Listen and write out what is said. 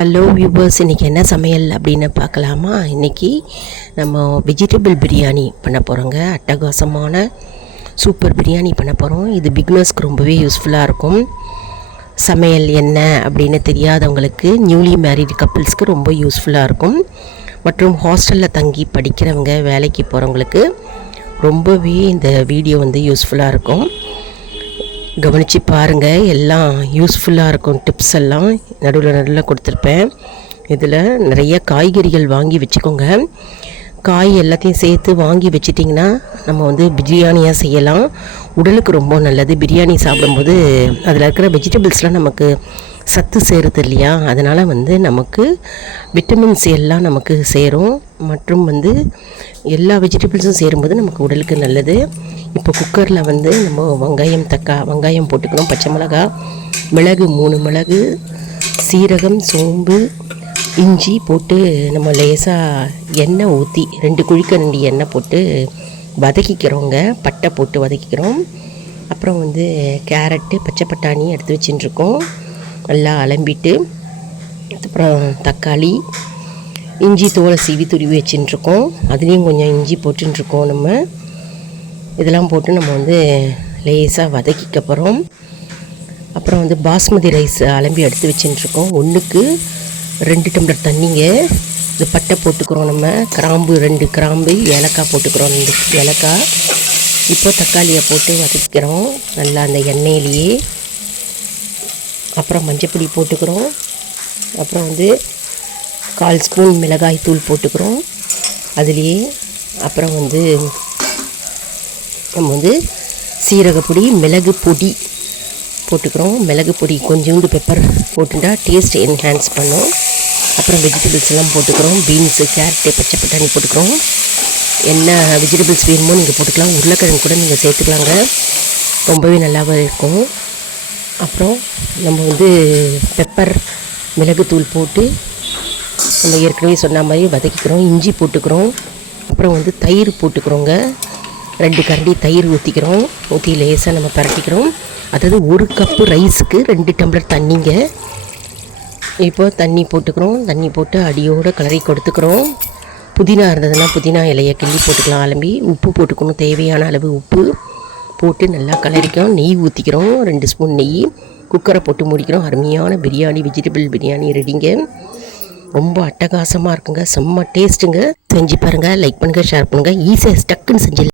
Hello viewers, இன்றைக்கி என்ன சமையல் அப்படின்னு பார்க்கலாமா? இன்றைக்கி நம்ம வெஜிடபிள் பிரியாணி பண்ண போகிறோங்க. அட்டகாசமான சூப்பர் பிரியாணி பண்ண போகிறோம். இது பிகினர்ஸ்க்கு ரொம்பவே யூஸ்ஃபுல்லாக இருக்கும். சமையல் என்ன அப்படின்னு தெரியாதவங்களுக்கு, நியூலி மேரிட் கப்புள்ஸ்க்கு ரொம்ப யூஸ்ஃபுல்லாக இருக்கும். மற்றும் ஹாஸ்டலில் தங்கி படிக்கிறவங்க, வேலைக்கு போகிறவங்களுக்கு ரொம்பவே இந்த வீடியோ யூஸ்ஃபுல்லாக இருக்கும். கவனித்து பாருங்கள், எல்லாம் யூஸ்ஃபுல்லாக இருக்கும். டிப்ஸ் எல்லாம் நடுவில் கொடுத்துருப்பேன். இதில் நிறைய காய்கறிகள் வாங்கி வச்சுக்கோங்க. காய் எல்லாத்தையும் சேர்த்து வாங்கி வச்சிட்டிங்கன்னா நம்ம பிரியாணியாக செய்யலாம். உடலுக்கு ரொம்ப நல்லது. பிரியாணி சாப்பிடும்போது அதில் இருக்கிற வெஜிடபிள்ஸ்லாம் நமக்கு சத்து சேருது இல்லையா? அதனால் நமக்கு விட்டமின்ஸ் எல்லாம் நமக்கு சேரும். மற்றும் எல்லா வெஜிடபிள்ஸும் சேரும்போது நமக்கு உடலுக்கு நல்லது. இப்போ குக்கரில் நம்ம வெங்காயம் போட்டுக்கணும், பச்சை மிளகா, மிளகு 3 மிளகு, சீரகம், சோம்பு, இஞ்சி போட்டு நம்ம லேசாக எண்ணெய் ஊற்றி 2 குழிக்கரண்டி எண்ணெய் போட்டு வதக்கிக்கிறோங்க. பட்டை போட்டு வதக்கிக்கிறோம். அப்புறம் கேரட்டு, பச்சை பட்டாணி எடுத்து வச்சுட்டுருக்கோம். நல்லா அலம்பிட்டு, அப்புறம் தக்காளி, இஞ்சி தோலை சீவி துருவி வச்சுட்டுருக்கோம். அதுலேயும் கொஞ்சம் இஞ்சி போட்டுருக்கோம். நம்ம இதெல்லாம் போட்டு நம்ம லேசாக வதக்கிக்க போகிறோம். அப்புறம் பாஸ்மதி ரைஸ் அலம்பி எடுத்து வச்சுட்டுருக்கோம். 1க்கு 2 டம்ளர் தண்ணிங்க. இது பட்டை போட்டுக்கிறோம். நம்ம கிராம்பு 2 கிராம்பு, ஏலக்காய் போட்டுக்கிறோம் 2 ஏலக்காய். இப்போ தக்காளியை போட்டு வதக்கிறோம் நல்லா அந்த எண்ணெயிலேயே. அப்புறம் மஞ்சப்பொடி போட்டுக்கிறோம். அப்புறம் 1/4 ஸ்பூன் மிளகாய் தூள் போட்டுக்கிறோம் அதுலேயே. அப்புறம் நம்ம சீரகப்பொடி, மிளகு பொடி போட்டுக்கிறோம். மிளகு பொடி கொஞ்சோண்டு பெப்பர் போட்டுட்டா டேஸ்ட் என்ஹான்ஸ் பண்ணும். அப்புறம் வெஜிடபிள்ஸ் எல்லாம் போட்டுக்கிறோம். பீன்ஸு, கேரட்டு, பச்சை பட்டாணி போட்டுக்கிறோம். என்ன வெஜிடபிள்ஸ் வேணுமோ நீங்கள் போட்டுக்கலாம். உருளைக்கிழங்கு கூட நீங்கள் சேர்த்துக்கலாங்க, ரொம்பவே நல்லாவே இருக்கும். அப்புறம் நம்ம பெப்பர், மிளகுத்தூள் போட்டு நம்ம ஏற்கனவே சொன்ன மாதிரி வதக்கிக்கிறோம். இஞ்சி போட்டுக்கிறோம். அப்புறம் தயிர் போட்டுக்கிறோங்க. 2 கரண்டி தயிர் ஊற்றிக்கிறோம். ஊற்றி லேசாக நம்ம பரட்டிக்கிறோம். அதாவது 1 கப்பு ரைஸுக்கு 2 டம்ளர் தண்ணிங்க. இப்போ தண்ணி போட்டுக்கிறோம். தண்ணி போட்டு அடியோடு கிளறி கொடுத்துக்கிறோம். புதினா இருந்ததுன்னா புதினா இலையை கிள்ளி போட்டுக்கலாம் அலம்பி. உப்பு போட்டுக்கணும், தேவையான அளவு உப்பு போட்டு நல்லா கிளறிக்கிறோம். நெய் ஊற்றிக்கிறோம், 2 ஸ்பூன் நெய். குக்கரை போட்டு மூடிக்கிறோம். அருமையான பிரியாணி, வெஜிடபிள் பிரியாணி ரெடிங்க. ரொம்ப அட்டகாசமாக இருக்குங்க, செம்ம டேஸ்ட்டுங்க. செஞ்சு பாருங்கள், லைக் பண்ணுங்கள், ஷேர் பண்ணுங்கள். ஈஸியாக டக்குன்னு செஞ்சு